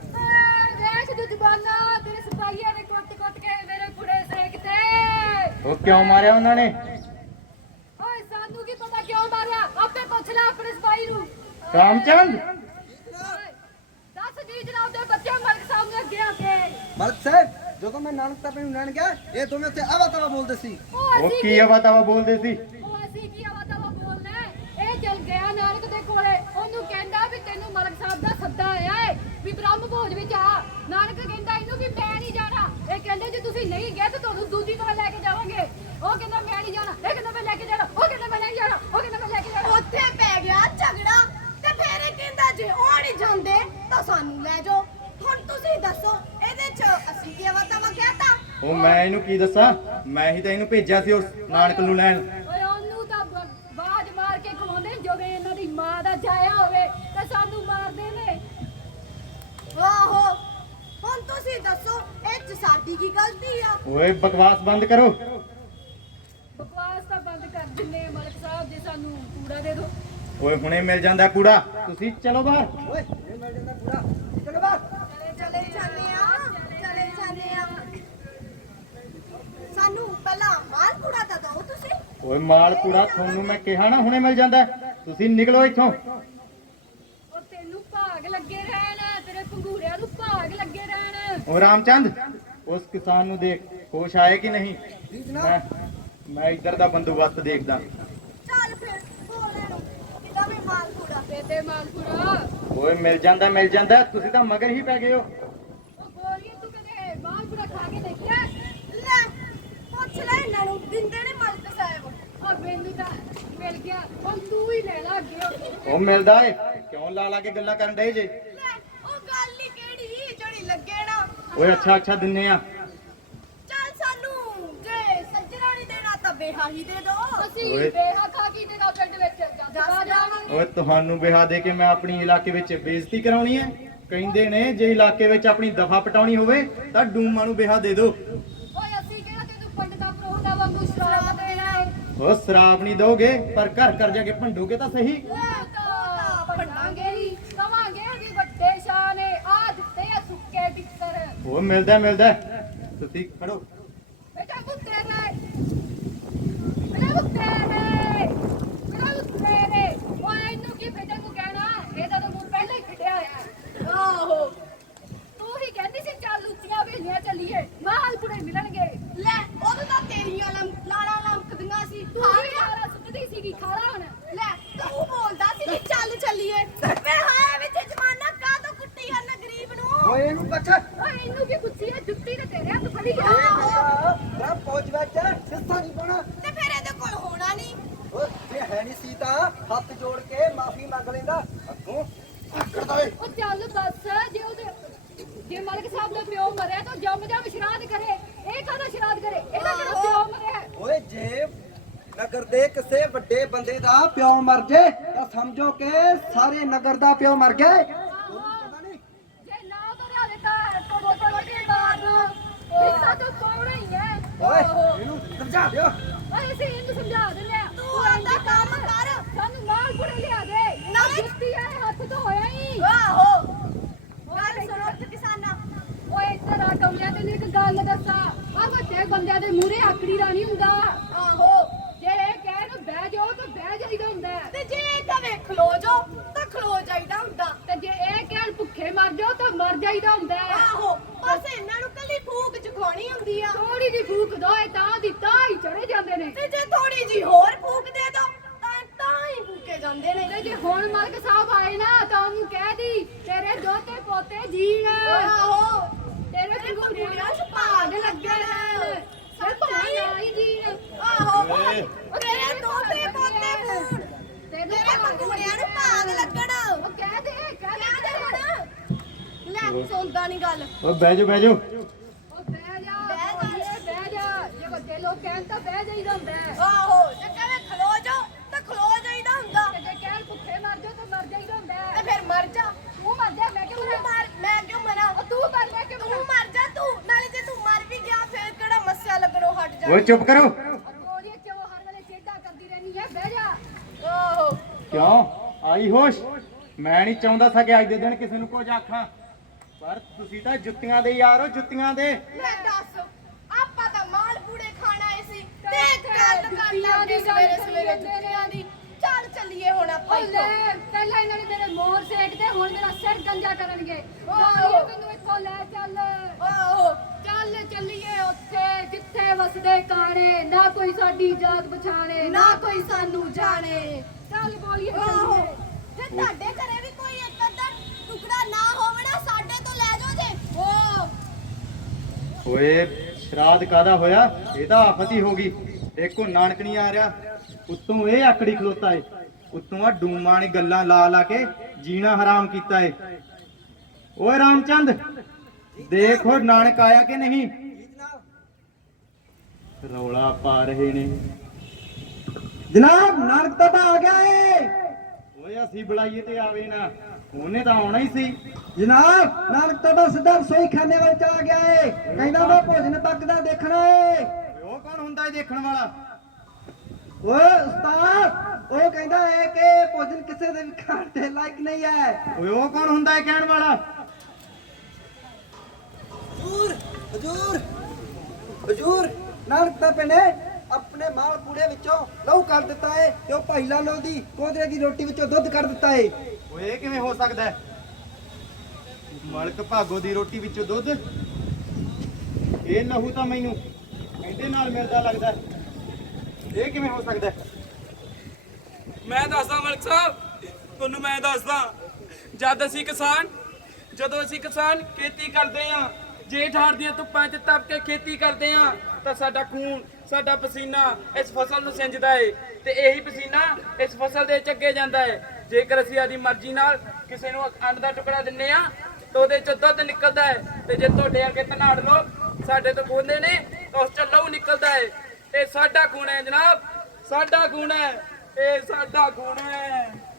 Speaker 4: ਵੇਖ ਜੁਜਬਾਨਾ, ਤੇਰੇ ਸਿਪਾਹੀਆਂ ਨੇ ਕੁੱਟ-ਕੁੱਟ ਕੇ ਮੇਰੇ ਪੁੜੇ ਸੇਕ ਤੇ।
Speaker 6: ਉਹ ਕਿਉਂ ਮਾਰਿਆ ਉਹਨਾਂ ਨੇ?
Speaker 4: ਓਏ ਸਾਨੂੰ ਕੀ ਪਤਾ ਕਿਉਂ ਮਾਰਿਆ, ਆਪੇ ਪੁੱਛ ਲੈ ਆਪਣੇ ਸਿਪਾਹੀ ਨੂੰ।
Speaker 6: ਰਾਮਚੰਦ,
Speaker 4: ਓਏ, ਦੱਸ ਜੀ ਜਨਾਬ ਦੇ ਬੱਚੇ ਮਲਕ ਸਾਹਿਬ ਨੇ ਅੱਗੇ ਆ ਕੇ।
Speaker 2: ਮਲਕ ਸਾਹਿਬ, ਜਦੋਂ ਮੈਂ ਨਾਨਕ ਤੰਬੇ ਨੂੰ ਲੈਣ ਗਿਆ, ਇਹ ਦੋਵੇਂ ਉੱਥੇ ਆਵਾ ਤਵਾ ਬੋਲਦੇ ਸੀ।
Speaker 4: ਉਹ
Speaker 6: ਉਹ
Speaker 4: ਅਸੀਂ
Speaker 6: ਕੀ ਆਵਾ ਤਵਾ ਬੋਲਦੇ ਸੀ?
Speaker 4: ਉਹ ਅਸੀਂ ਕੀ ਆਵਾ ਤਵਾ ਬੋਲਣਾ ਹੈ? ਇਹ ਚਲ ਗਿਆ ਨਾਨਕ ਦੇ ਕੋਲੇ, ਉਹਨੂੰ ਕਹਿੰਦਾ ਵੀ ਤੈਨੂੰ ਮਲਕ ਸਾਹਿਬ ਦਾ ਸੱਦਾ ਆਇਆ ਏ ਵੀ ਬ੍ਰਹਮ ਭੋਜ ਵਿੱਚ ਆ। ਨਾਨਕ ਕਹਿੰਦਾ ਇਹਨੂੰ ਵੀ ਮੈਂ ਨਹੀਂ ਜਾਣਾ। ਇਹ ਕਹਿੰਦੇ ਜੇ ਤੁਸੀਂ ਨਹੀਂ ਗਏ ਤਾਂ ਤੁਹਾਨੂੰ ਦੂਜੀ ਤਰ੍ਹਾਂ ਲੈ ਕੇ ਜਾਵਾਂਗੇ। ਉਹ ਕਹਿੰਦਾ ਮੈਂ ਨਹੀਂ ਜਾਣਾ, ਇਹ ਕਹਿੰਦਾ ਮੈਂ ਲੈ ਕੇ ਜਾਣਾ, ਉਹ ਕਹਿੰਦਾ ਮੈਂ ਨਹੀਂ ਜਾਣਾ, ਉਹ ਕਹਿੰਦਾ ਮੈਂ ਲੈ ਕੇ ਜਾਣਾ।
Speaker 3: ਉੱਥੇ ਪੈ ਗਿਆ ਝਗੜਾ ਤੇ ਫੇਰ ਇਹ ਕਹਿੰਦਾ ਜੇ ਉਹ ਨਹੀਂ ਜਾਂਦੇ ਤਾਂ ਸਾਨੂੰ ਲੈ ਜਾਓ। ਹੁਣ ਤੁਸੀਂ ਦੱਸੋ ਇਹਦੇ ਚ ਅਸੀਂ ਕੀ ਵਤਾਵਾ ਕਹਿਤਾ?
Speaker 6: ਉਹ ਮੈਂ ਇਹਨੂੰ ਕੀ ਦੱਸਾਂ? ਮੈਂ ਹੀ ਤਾਂ ਇਹਨੂੰ ਭੇਜਿਆ ਸੀ ਉਸ ਨਾਨਕ ਨੂੰ ਲੈਣ।
Speaker 4: ਓਏ ਉਹਨੂੰ ਤਾਂ ਬ- ਬਾਜ਼ ਮਾਰ ਕੇ ਖਵਾਉਂਦੇ ਜਿਵੇਂ ਇਹਨਾਂ ਦੀ ਮਾਂ ਦਾ ਜਾਇਆ ਹੋਵੇ ਤੇ ਸਾਨੂੰ ਮਾਰਦੇ ਨੇ।
Speaker 3: ਆਹੋ, ਹੁਣ ਤੁਸੀਂ ਦੱਸੋ ਇਹ ਚ ਸਾਡੀ ਕੀ ਗਲਤੀ ਆ?
Speaker 6: ਓਏ ਬਕਵਾਸ ਬੰਦ ਕਰੋ।
Speaker 4: ਬਕਵਾਸ ਤਾਂ ਬੰਦ ਕਰ ਦਿੰਨੇ ਆ ਮਲਕ ਸਾਹਿਬ, ਜੇ ਸਾਨੂੰ ਕੂੜਾ ਦੇ ਦਿਓ।
Speaker 6: ਓਏ ਹੁਣੇ ਮਿਲ ਜਾਂਦਾ ਕੂੜਾ, ਤੁਸੀਂ ਚਲੋ ਬਾਹਰ।
Speaker 2: ਓਏ ਇਹ ਮਿਲ ਜਾਂਦਾ ਪੂਰਾ, ਚਲੋ ਬਾਹਰ।
Speaker 3: ਚਲੇ ਜਾਂਦੇ ਆ, ਚਲੇ ਜਾਂਦੇ ਆ। ਸਾਨੂੰ ਪਹਿਲਾਂ ਮਾਲ ਕੂੜਾ ਤਾਂ ਦਿਓ ਤੁਸੀਂ।
Speaker 6: ਓਏ ਮਾਲ ਕੂੜਾ ਤੁਹਾਨੂੰ ਮੈਂ ਕਿਹਾ ਨਾ ਹੁਣੇ ਮਿਲ ਜਾਂਦਾ। ਤੁਸੀਂ ਨਿਕਲੋ ਇੱਥੋਂ।
Speaker 4: ਉਹ ਤੈਨੂੰ ਭਾਗ ਲੱਗੇ ਰਹਿਣ, ਤੇਰੇ ਪੰਗੂੜਿਆਂ ਨੂੰ ਭਾਗ ਲੱਗੇ ਰਹਿਣ।
Speaker 6: ਓ ਰਾਮਚੰਦ, ਉਸ ਕਿਸਾਨ ਨੂੰ ਦੇਖ, ਹੋਸ਼ ਆਏ ਕਿ ਨਹੀਂ?
Speaker 2: ਜੀ ਜਨਾਬ।
Speaker 6: ਮੈਂ ਮੈਂ ਇੱਧਰ ਦਾ ਬੰਦੋਬਸਤ ਦੇਖਦਾ।
Speaker 3: ਚੱਲ ਫਿਰ ਬੋਲ ਇਹਨੂੰ ਕਿਦਾਂ ਵੀ ਮਾਲ ਕੂੜਾ।
Speaker 4: ਦੇ ਦੇ ਮਾਲਪੁਰਾ।
Speaker 6: ਓਏ ਮਿਲ ਜਾਂਦਾ ਮਿਲ ਜਾਂਦਾ, ਤੁਸੀਂ ਤਾਂ ਮਗਰ ਹੀ ਪੈ ਗਏ ਹੋ।
Speaker 4: ਉਹ ਗੋਰੀਏ ਤੂੰ ਕਦੇ ਮਾਲਪੁਰਾ ਖਾ ਕੇ ਦੇਖਿਆ?
Speaker 3: ਲੈ ਪੁੱਛ ਲੈ ਇਹਨਾਂ ਨੂੰ, ਦਿੰਦੇ ਨੇ ਮਲਕ ਸਾਹਿਬ।
Speaker 4: ਆ ਮੈਨੂੰ ਤਾਂ ਮਿਲ ਗਿਆ, ਹੁਣ ਤੂੰ ਹੀ ਲੈ ਲਾ ਅੱਗੇ ਹੋ।
Speaker 6: ਉਹ ਮਿਲਦਾ ਏ, ਕਿਉਂ ਲਾ ਲਾ ਕੇ ਗੱਲਾਂ ਕਰਨ ਡਏ ਜੇ?
Speaker 3: ਲੈ ਉਹ ਗੱਲ ਹੀ ਕਿਹੜੀ ਜਿਹੜੀ ਲੱਗੇ ਨਾ।
Speaker 6: ਓਏ ਅੱਛਾ ਅੱਛਾ ਦਿੰਨੇ ਆ।
Speaker 3: ਚੱਲ ਸਾਨੂੰ ਜੇ ਸੱਜਣਾ ਨਹੀਂ ਦੇਣਾ ਤਾਂ ਬੇਹਾ ਹੀ ਦੇ ਦੋ।
Speaker 4: ਅਸੀਂ
Speaker 6: ਓਏ।
Speaker 4: ਬੇਹਾ ਖਾ ਕੀ ਦੇਗਾ ਪਿੰਡ ਵਿੱਚ ਜੱਜਾ ਜਾਵਾਂਗੇ।
Speaker 6: ਓਏ ਤੁਹਾਨੂੰ ਬਿਹਾ ਦੇ ਕੇ ਮੈਂ ਆਪਣੀ ਇਲਾਕੇ ਵਿੱਚ ਬੇਇੱਜ਼ਤੀ ਕਰਾਉਣੀ ਹੈ? ਕਹਿੰਦੇ ਨੇ ਜੇ ਇਲਾਕੇ ਵਿੱਚ ਆਪਣੀ ਦਫਾ ਪਟਾਉਣੀ ਹੋਵੇ ਤਾਂ ਡੂਮਾਂ ਨੂੰ ਬਿਹਾ ਦੇ ਦਿਓ।
Speaker 4: ਓਏ ਅਸੀਂ ਕਿਹੜਾ ਤੈਨੂੰ ਪੰਡਤਾਂ ਪਰੋਹਦਾ ਵਾਂਗੂ ਸ਼ਰਾਬ ਦੇਣਾ ਏ।
Speaker 6: ਉਹ ਸ਼ਰਾਬ ਨਹੀਂ ਦੋਗੇ ਪਰ ਘਰ ਘਰ ਜਾ ਕੇ ਭੰਡੋਗੇ ਤਾਂ ਸਹੀ।
Speaker 4: ਉਹ ਤਾਂ ਭੰਡਾਂਗੇ ਹੀ, ਕਵਾਂਗੇ ਵੀ ਵੱਡੇ ਸ਼ਾਹ ਨੇ ਆ ਦਿੱਤੇ ਆ ਸੁੱਕੇ ਟਿੱਕਰ।
Speaker 6: ਉਹ ਮਿਲਦਾ ਮਿਲਦਾ, ਤੁਸੀਂ ਖੜੋ।
Speaker 4: ਬੇਟਾ ਕੁੱਤੇ ਨੇ, ਬੇਟਾ ਕੁੱਤੇ ਨੇ, ਬੇਟਾ ਕੁੱਤੇ ਨੇ। ਓਏ ਇਹਨੂੰ ਕੀ ਬੇਟਾ ਨੂੰ ਕਹਿਣਾ, ਇਹਦਾ ਤਾਂ ਮੂੰਹ ਪਹਿਲਾਂ ਹੀ ਫਿੱਟਿਆ ਹੋਇਆ ਹੈ।
Speaker 3: ਆਹੋ
Speaker 4: ਤੂੰ ਹੀ ਕਹਿੰਦੀ ਸੀ ਚੱਲ ਉੱਚੀਆਂ ਵੇਲੀਆਂ ਚੱਲੀਏ, ਮਾਲਪੁਰੇ ਮਿਲਣਗੇ।
Speaker 3: ਲੈ ਉਦੋਂ ਤਾਂ ਤੇਰੀਆਂ ਲਮ ਲਾਲਾਂ ਲਮਕਦੀਆਂ ਸੀ।
Speaker 4: ਤੂੰ ਹੀ ਖਾਰਾ ਸੁੱਟਦੀ ਸੀਗੀ, ਖਾਰਾ ਹੁਣ।
Speaker 3: ਲੈ ਤੂੰ ਬੋਲਦਾ ਸੀ ਕਿ ਚੱਲ ਚੱਲੀਏ। ਵੇ ਹਾਏ ਵਿੱਚ ਜਮਾਨਾ ਕਾ ਤੋਂ ਕੁੱਟੀ ਹਨ ਗਰੀਬ ਨੂੰ।
Speaker 2: ਓਏ ਇਹਨੂੰ ਪੁੱਛ।
Speaker 4: ਓਏ ਇਹਨੂੰ ਕੀ ਪੁੱਛੀ ਹੈ, ਜੁੱਤੀ ਤੇ ਤੇਰੇ ਹੱਥ ਫੜੀ ਆ।
Speaker 3: ਆਹੋ
Speaker 2: ਮੈਂ ਪਹੁੰਚ ਵਿੱਚ ਸਿੱਧਾ ਨਹੀਂ ਪਾਉਣਾ।
Speaker 3: ਤੇ ਫਿਰ ਇਹਦੇ ਕੋਲ ਹੋਣਾ ਨਹੀਂ।
Speaker 2: ਓਏ ਜੇ ਹੈ ਨਹੀਂ ਸੀ ਤਾਂ ਹੱਥ ਜੋੜ ਕੇ ਮਾਫੀ ਮੰਗ ਲੈਂਦਾ। ਅੱਗੋਂ ਕਰਦਾ ਓਏ।
Speaker 4: ਉਹ ਚੱਲ ਦੱਸ, ਜੇ ਉਹਦੇ ਜੇ ਮਲਕ ਸਾਹਿਬ ਦਾ ਪਿਓ ਮਰਿਆ ਤਾਂ ਜੰਮ ਜੰਮ ਸ਼ਰਾਧ ਕਰੇ। ਇਹ ਕਾਹਦਾ ਸ਼ਰਾਧ ਕਰੇ? ਇਹਦਾ ਕਿਹੜਾ ਪਿਓ ਮਰਿਆ?
Speaker 2: ਓਏ ਜੇ ਨਗਰ ਦੇ ਕਿਸੇ ਵੱਡੇ ਬੰਦੇ ਦਾ ਪਿਓ ਮਰ ਜੇ ਤਾਂ ਸਮਝੋ ਕਿ ਸਾਰੇ ਨਗਰ ਦਾ ਪਿਓ ਮਰ ਗਿਆ।
Speaker 4: ਜੇ ਨਾ ਮਰਿਆ ਦੇ ਤਾਂ ਤੋੜੋ ਤੋੜੀ ਮਾਰ। ਹਿੱਸਾ ਤਾਂ ਪਾਉਣਾ ਹੀ ਹੈ।
Speaker 2: ਓਏ ਇਹਨੂੰ ਸਮਝਾ ਦਿਓ।
Speaker 4: ਓਏ ਅਸੀਂ ਇਹਨੂੰ ਸਮਝਾ ਦਿੰਦੇ ਆ।
Speaker 3: ਤੂੰ ਆਂਦਾ ਕੰਮ ਕਰ।
Speaker 4: ਸਾਨੂੰ ਨਾਲ ਪੁੜੇ ਲਿਆ ਦੇ।
Speaker 3: ਨਾਲ-
Speaker 4: ਜੁੱਤੀ ਹੈ ਹੱਥ ਤੋਂ ਹੋਇਆ ਹੀ।
Speaker 3: ਆਹੋ ਗੱਲ ਸੁਣੋ ਤੇ ਕਿਸਾਨਾ।
Speaker 4: ਓਏ ਇੱਧਰ ਆ ਕਮਲਿਆ, ਤੈਨੂੰ ਇੱਕ ਗੱਲ ਦੱਸਾਂ। ਆ ਵੱਡੇ ਬੰਦਿਆਂ ਦੇ ਮੂਹਰੇ ਆਕੜੀ ਦਾ ਨਹੀਂ ਹੁੰਦਾ।
Speaker 3: ਆਹੋ
Speaker 4: ਜੇ ਇਹ ਕਹਿਣ ਬਹਿ ਜਾਓ ਤਾਂ ਬਹਿ ਜਾਈਦਾ ਹੁੰਦਾ ਹੈ।
Speaker 3: ਤੇ ਜੇ ਇਹ ਕਵੇ ਖਲੋ ਜਾ ਤਾਂ ਖਲੋ ਜਾਈਦਾ ਹੁੰਦਾ।
Speaker 4: ਤੇ ਜੇ ਇਹ ਕਹਿਣ ਭੁੱਖੇ ਮਰ ਜਾਓ ਤਾਂ ਮਰ ਜਾਈਦਾ ਹੁੰਦਾ ਹੈ।
Speaker 3: ਆਹੋ ਬਸ ਇਹਨਾਂ ਨੂੰ ਕੱਲੀ ਫੂਕ ਚੁਕਾਉਣੀ ਹੁੰਦੀ ਆ।
Speaker 4: ਥੋੜੀ ਜਿਹੀ ਫੂਕ ਦੋ ਇਹ ਤਾਂ ਦੀ ਤਾਂ ਹੀ ਚੜੇ ਜਾਂਦੇ ਨੇ।
Speaker 3: ਤੇ ਜੇ ਥੋੜੀ ਜੀ ਹੋਰ ਫੂਕ ਜਾਂਦੇ ਨੇ
Speaker 4: ਤੇ ਜੇ ਹੁਣ ਮਲਕ ਸਾਹਿਬ ਆਏ ਨਾ ਤਾਂ ਉਹਨੂੰ ਕਹਿ ਦੀ ਤੇਰੇ ਦੋਤੇ ਪੋਤੇ ਜੀਣ
Speaker 3: ਆਹੋ
Speaker 4: ਤੇਰੇ ਪੰਗੂੜਿਆਂ 'ਚ ਭਾਗ ਲੱਗਣ ਸਭ ਭਾਈ ਆਈ ਜੀਣ
Speaker 3: ਆਹੋ
Speaker 6: ਓਏ
Speaker 3: ਤੇਰੇ ਦੋਤੇ ਪੋਤੇ ਹੋਣ
Speaker 4: ਤੈਨੂੰ
Speaker 3: ਤੇਰੇ ਪੰਗੂੜਿਆਂ ਨੂੰ ਭਾਗ ਲੱਗਣ
Speaker 4: ਉਹ ਕਹਿ ਦੇ ਕਹਿ
Speaker 3: ਕਹਿ
Speaker 4: ਦੇ
Speaker 3: ਦੇ ਹੁਣ ਲੈ ਸੁਣਦਾ ਨਹੀਂ ਗੱਲ
Speaker 6: ਓ ਬਹਿ ਜਾ ਬਹਿ ਜਾ
Speaker 4: ਉਹ ਬਹਿ ਜਾ
Speaker 3: ਬਹਿ ਜਾ।
Speaker 4: ਬੋਲੀਏ, ਬਹਿ ਜਾ ਜੇ ਵੱਡੇ ਲੋਕ ਕਹਿਣ ਤਾਂ ਬਹਿ ਜਾਈਦਾ ਹੁੰਦਾ ਹੈ।
Speaker 3: ਆਹੋ ਜੇ ਕਹੇ ਖਲੋ ਜਾ ਤਾਂ ਖਲੋ ਜਾਈਦਾ ਹੁੰਦਾ
Speaker 4: ਤੇ ਜੇ ਕਹਿਣ ਭੁੱਖੇ ਮਰ ਜਾ ਤਾਂ ਮਰ ਜਾਈਦਾ ਹੁੰਦਾ ਹੈ।
Speaker 3: ਤੇ ਫਿਰ ਮਰ ਜਾ
Speaker 4: ਤੂੰ ਮਰ ਜਾ ਮੈਂ ਕਿਉਂ
Speaker 3: ਤੂੰ ਮਰ ਮੈਂ ਕਿਉਂ ਮਰਾਂ
Speaker 4: ਉਹ ਤੂੰ ਮਰ ਮੈਂ ਕਿਉਂ
Speaker 3: ਤੂੰ ਮਰ ਜਾ ਤੂੰ ਨਾਲੇ ਜੇ ਤੂੰ ਮਰ ਵੀ ਗਿਆ ਫਿਰ ਕਿਹੜਾ ਮੱਸਿਆ ਲੱਗਣੋਂ ਹਟ ਜਾ
Speaker 6: ਓਏ ਚੁੱਪ ਕਰੋ
Speaker 4: ਗੋਲੀਏ ਚ ਉਹ ਹਰ ਵੇਲੇ ਚੇਡਾ ਕਰਦੀ ਰਹਿਣੀ ਹੈ ਬਹਿ ਜਾ
Speaker 3: ਆਹੋ
Speaker 6: ਕਿਉਂ ਆਈ ਹੋਸ਼ ਮੈਂ ਨਹੀਂ ਚਾਹੁੰਦਾ ਸੀ ਕਿ ਅੱਜ ਦੇ ਦਿਨ ਕਿਸੇ ਨੂੰ ਕੁਝ ਆਖਾਂ ਪਰ ਤੁਸੀਂ ਤਾਂ ਜੁੱਤੀਆਂ ਦੇ ਯਾਰ ਹੋ ਜੁੱਤੀਆਂ ਦੇ
Speaker 3: ਲੈ ਦੱਸ ਆਪਾਂ ਤਾਂ ਮਾਲ ਪੂੜੇ ਖਾਣ ਆਏ ਸੀ ਤੇ ਗੱਲ ਕਰ ਲਾਂਗੇ ਸਵੇਰੇ ਸਵੇਰੇ ਜੁੱਤੀਆਂ ਦੀ ਚੱਲ ਚੱਲੀਏ ਹੁਣ ਆਪਾਂ
Speaker 4: ਉਹ ਲੈ
Speaker 3: ਇੱਥੋਂ
Speaker 4: ਪਹਿਲਾਂ ਇਹਨਾਂ ਨੇ ਮੇਰੇ ਮੋਰ ਸੇਕਦੇ ਹੁਣ ਮੇਰਾ ਸਿਰ ਗੰਜਾ ਕਰਨਗੇ
Speaker 3: ਆਹੋ।
Speaker 4: ਗੋਲੀਏ ਮੈਨੂੰ ਇੱਥੋਂ ਲੈ ਚੱਲ
Speaker 3: ਆਹੋ
Speaker 4: ਚੱਲ ਚੱਲੀਏ ਉੱਥੇ ਜਿੱਥੇ ਵਸਦੇ ਕਾਣੇ ਨਾ ਕੋਈ ਸਾਡੀ ਜਾਤ ਪਛਾਣੇ
Speaker 3: ਨਾ ਕੋਈ ਸਾਨੂੰ ਜਾਣੇ
Speaker 4: ਚੱਲ ਬੋਲੀਏ
Speaker 3: ਆਹੋ
Speaker 4: ਚੱਲੀਏ
Speaker 3: ਤੇ ਤੁਹਾਡੇ ਘਰੇ ਵੀ ਕੋਈ ਇੱਕ ਅੱਧਾ ਟੁਕੜਾ ਨਾ ਹੋਵੇ ਨਾ ਸਾਡੇ ਤੋਂ ਲੈ ਜਾਓ ਜੇ ਓ
Speaker 6: ਓਏ ਸ਼ਰਾਧ ਕਾਦਾ ਹੋਇਆ ਇਹ ਤਾਂ ਆਫਤ ਹੀ ਹੋ ਗਈ ਦੇਖੋ ਨਾਨਕ ਨਹੀਂ ਆ ਰਿਹਾ ਉੱਤੋਂ ਇਹ ਆਕੜੀ ਖਲੋਤਾ ਏ ਉੱਤੋਂ ਆ ਡੂਮਾਂ ਨੇ ਗੱਲਾਂ ਲਾ ਲਾ ਕੇ ਜੀਣਾ ਹਰਾਮ ਕੀਤਾ ਏ ਓਏ ਰਾਮਚੰਦ ਦੇਖੋ ਨਾਨਕ ਆਇਆ ਕਿ ਨਹੀਂ ਰੌਲਾ ਪਾ ਰਹੇ ਨੇ
Speaker 2: ਜਨਾਬ ਨਾਨਕ ਤਾਂ ਆ ਗਿਆ ਏ
Speaker 6: ਓਏ ਅਸੀਂ ਬੁਲਾਈਏ ਤੇ ਆਵੇ ਨਾ ਉਹਨੇ ਤਾਂ ਆਉਣਾ ਹੀ ਸੀ
Speaker 2: ਜਨਾਬ ਨਾਨਕ ਤਾਂ ਸਿੱਧਾ ਰਸੋਈ ਖਾਨੇ ਵਿੱਚ ਆ ਗਿਆ ਏ ਕਹਿੰਦਾ ਮੈਂ ਭੋਜਨ ਪੱਕਦਾ ਦੇਖਣਾ ਏ
Speaker 6: ਓਏ ਉਹ ਕੌਣ ਹੁੰਦਾ ਏ ਦੇਖਣ ਵਾਲਾ
Speaker 2: ਓਏ ਉਸਤਾਦ ਉਹ ਕਹਿੰਦਾ ਏ ਕਿ ਭੋਜਨ ਕਿਸੇ ਦੇ ਵੀ ਖਾਣ ਦੇ ਲਾਇਕ ਨਹੀਂ ਹੈ
Speaker 6: ਓਏ ਉਹ ਕੌਣ ਹੁੰਦਾ ਏ ਕਹਿਣ ਵਾਲਾ
Speaker 2: ਹਜੂਰ ਹਜੂਰ ਹਜੂਰ ਨਾਨਕ ਤਾਂ ਪਿੰਡੇ ਆਪਣੇ ਮਾਲ ਪੂੜੇ ਵਿੱਚੋਂ ਲਹੂ ਕਰ ਦਿੱਤਾ ਏ ਤੇ ਉਹ ਭਾਈ ਲਾਲੋ ਦੀ ਕੋਦਰੇ ਦੀ ਰੋਟੀ ਵਿੱਚੋਂ ਦੁੱਧ ਕੱਢ ਦਿੱਤਾ ਏ
Speaker 6: ਓਏ ਇਹ ਕਿਵੇਂ ਹੋ ਸਕਦਾ ਹੈ ਮਲਕ ਭਾਗੋ ਦੀ ਰੋਟੀ ਵਿੱਚੋਂ ਦੁੱਧ ਇਹ ਲਹੂ ਤਾਂ ਮੈਨੂੰ ਇਹਦੇ ਨਾਲ ਮਿਲਦਾ ਲੱਗਦਾ ਹੈ। ਇਹ ਕਿਵੇਂ ਹੋ ਸਕਦਾ ਹੈ?
Speaker 5: ਮੈਂ ਦੱਸਦਾ ਮਲਕ ਸਾਹਿਬ ਤੁਹਾਨੂੰ ਮੈਂ ਦੱਸਦਾ ਜਦ ਅਸੀਂ ਕਿਸਾਨ ਜਦੋਂ ਅਸੀਂ ਕਿਸਾਨ ਖੇਤੀ ਕਰਦੇ ਆਂ ਜੇਠ ਹਾੜ ਦੀਆਂ ਧੁੱਪਾਂ 'ਚ ਤਪ ਕੇ ਖੇਤੀ ਕਰਦੇ ਆਂ ਤਾਂ ਸਾਡਾ ਖੂਨ ਸਾਡਾ ਪਸੀਨਾ ਇਸ ਫਸਲ ਨੂੰ ਸਿੰਜਦਾ ਏ ਤੇ ਇਹੀ ਪਸੀਨਾ ਇਸ ਫਸਲ ਦੇ ਚੱਗੇ ਜਾਂਦਾ ਏ ਜੇਕਰ ਅਸੀਂ ਆਦੀ ਮਰਜ਼ੀ ਨਾਲ ਕਿਸੇ ਨੂੰ ਅੰਨ ਦਾ ਟੁਕੜਾ ਦਿੰਨੇ ਆ ਤਾਂ ਉਹਦੇ 'ਚ ਦੁੱਧ ਨਿਕਲਦਾ ਏ ਤੇ ਜੇ ਤੁਹਾਡੇ ਅੱਗੇ ਧਨਾੜ ਲੋਕ ਸਾਡੇ ਤੋਂ ਖੋਹਦੇ ਨੇ ਤਾਂ ਉਸ 'ਚ ਲਹੂ ਨਿਕਲਦਾ ਏ ਇਹ ਸਾਡਾ ਖੂਨ ਹੈ ਜਨਾਬ ਸਾਡਾ ਖੂਨ ਹੈ ਇਹ ਸਾਡਾ ਖੂਨ ਹੈ